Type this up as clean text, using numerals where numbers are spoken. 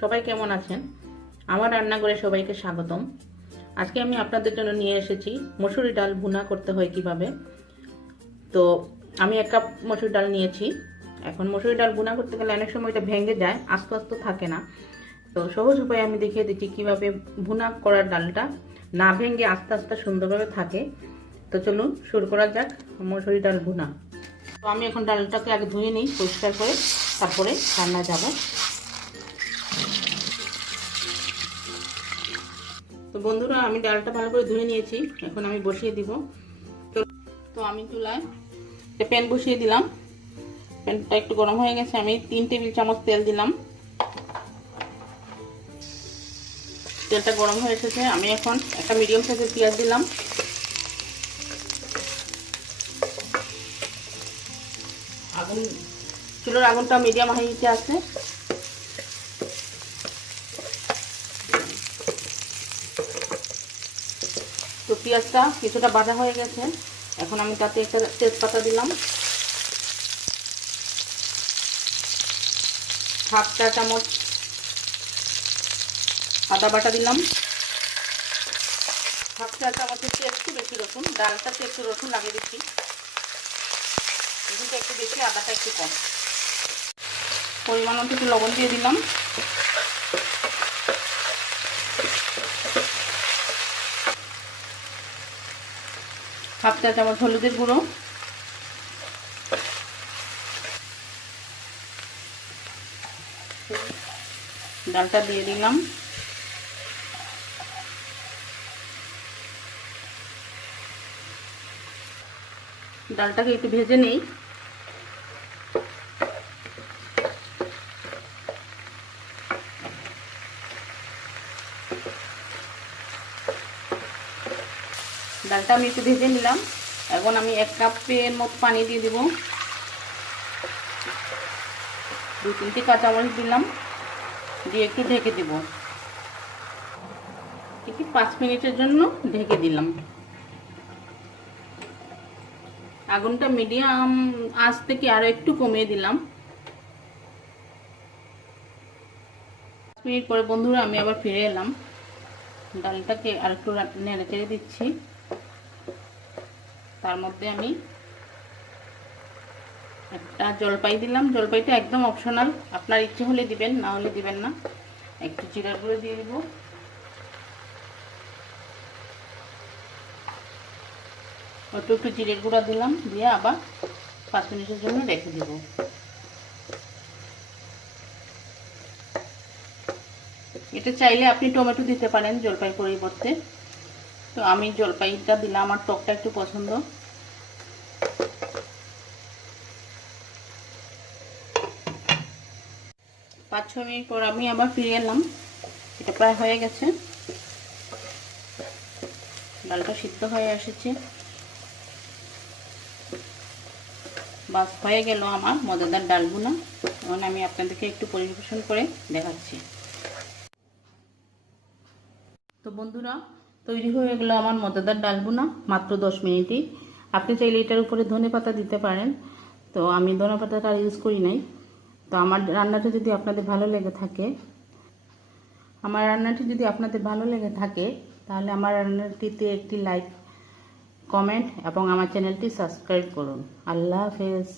সবাই কেমন আছেন? আমার রান্নাঘরে সবাইকে স্বাগতম। আজকে আমি আপনাদের জন্য নিয়ে এসেছি মসুর ডাল ভুনা করতে হয় কিভাবে। তো আমি 1 কাপ মসুর ডাল নিয়েছি। এখন মসুর ডাল ভুনা করতে গেলে অনেক সময় এটা ভেঙে যায়, আস্তে আস্তে থাকে না। তো সহজ উপায়ে আমি দেখিয়ে দিচ্ছি কিভাবে ভুনা করার ডালটা না ভেঙে আস্তে আস্তে সুন্দরভাবে থাকে। তো চলুন শুরু করা যাক মসুর ডাল ভুনা। তো আমি এখন ডালটাকে আগে ধুয়ে নিই পরিষ্কার করে, তারপরে রান্না যাব। তো বন্ধুরা, আমি ডালটা ভালো করে ধুয়ে নিয়েছি, এখন আমি বসিয়ে দিব। তো আমি চুলায় একটা প্যান বসিয়ে দিলাম। প্যানটা একটু গরম হয়ে গেছে, আমি 3 টেবিল চামচ তেল দিলাম। তেলটা গরম হয়ে এসেছে, আমি এখন একটা মিডিয়াম সাইজের পেঁয়াজ দিলাম। চুলার আগুনটা মিডিয়াম হাইতে আছে। তো পেঁয়াজটা কিছুটা ভাজা হয়ে গেছে, এখন আমি তাতে একটা তেজপাতা দিলাম, 1/2 চা চামচ আদা বাটা দিলাম, 1/2 চা চামচের একটু বেশি রসুন, ডালটাতে একটু রসুন লাগিয়ে দিচ্ছি, রসুনটা একটু বেশি, আদাটা একটু কম। পরিমাণ মতো একটু লবণ দিয়ে দিলাম। হাফ চা চামচ হলুদের গুঁড়ো, ডালটা দিয়ে দিলাম। ডালটাকে একটু ভেজে নেই। ডালটা আমি একটু ভেজে নিলাম। এখন আমি 1 কাপের মতো পানি দিয়ে দিব, 2-3টি কাঁচামরিচ দিলাম, দিয়ে একটু ঢেকে দেব। ঠিক 5 মিনিটের জন্য ঢেকে দিলাম। আগুনটা মিডিয়াম আঁচ থেকে আরো একটু কমিয়ে দিলাম। 5 মিনিট পরে বন্ধুরা আমি আবার ফিরে এলাম। ডালটাকে আর একটু নেড়ে চেড়ে দিচ্ছি। তার মধ্যে আমি একটা জলপাই দিলাম। জলপাইটা একদম অপশনাল, আপনার ইচ্ছে হলে দিবেন, না হলে দিবেন না। একটু জিরার গুঁড়ো দিয়ে দিব, একটু জিরের গুঁড়া দিলাম, দিয়ে আবার 5 মিনিটের জন্য রেখে দিব। এটা চাইলে আপনি টমেটো দিতে পারেন জলপাই পরিবর্তে। তো আমি জলপাইটা দিলাম, আমার টকটা একটু পছন্দ। পাঁচ 6 মিনিট পর আমি আবার ফিরে এলাম। এটা প্রায় হয়ে গেছে, ডালটা সিদ্ধ হয়ে এসেছে। বাস হয়ে গেল আমার মজাদার ডাল ভুনা। এখন আমি আপনাদেরকে একটু পরিবেশন করে দেখাচ্ছি। তো বন্ধুরা, তৈরি হয়ে গেল আমার মজাদার ডাল ভুনা, মাত্র 10 মিনিটই। আপনি চাইলে এটার উপরে ধনেপাতা দিতে পারেন, তো আমি ধনেপাতাটা ইউজ করি নাই। তো আমার রান্নাটি যদি আপনাদের ভালো লেগে থাকে তাহলে আমার রান্নাটিতে একটি লাইক, কমেন্ট এবং আমার চ্যানেলটি সাবস্ক্রাইব করুন। আল্লাহ হাফেজ।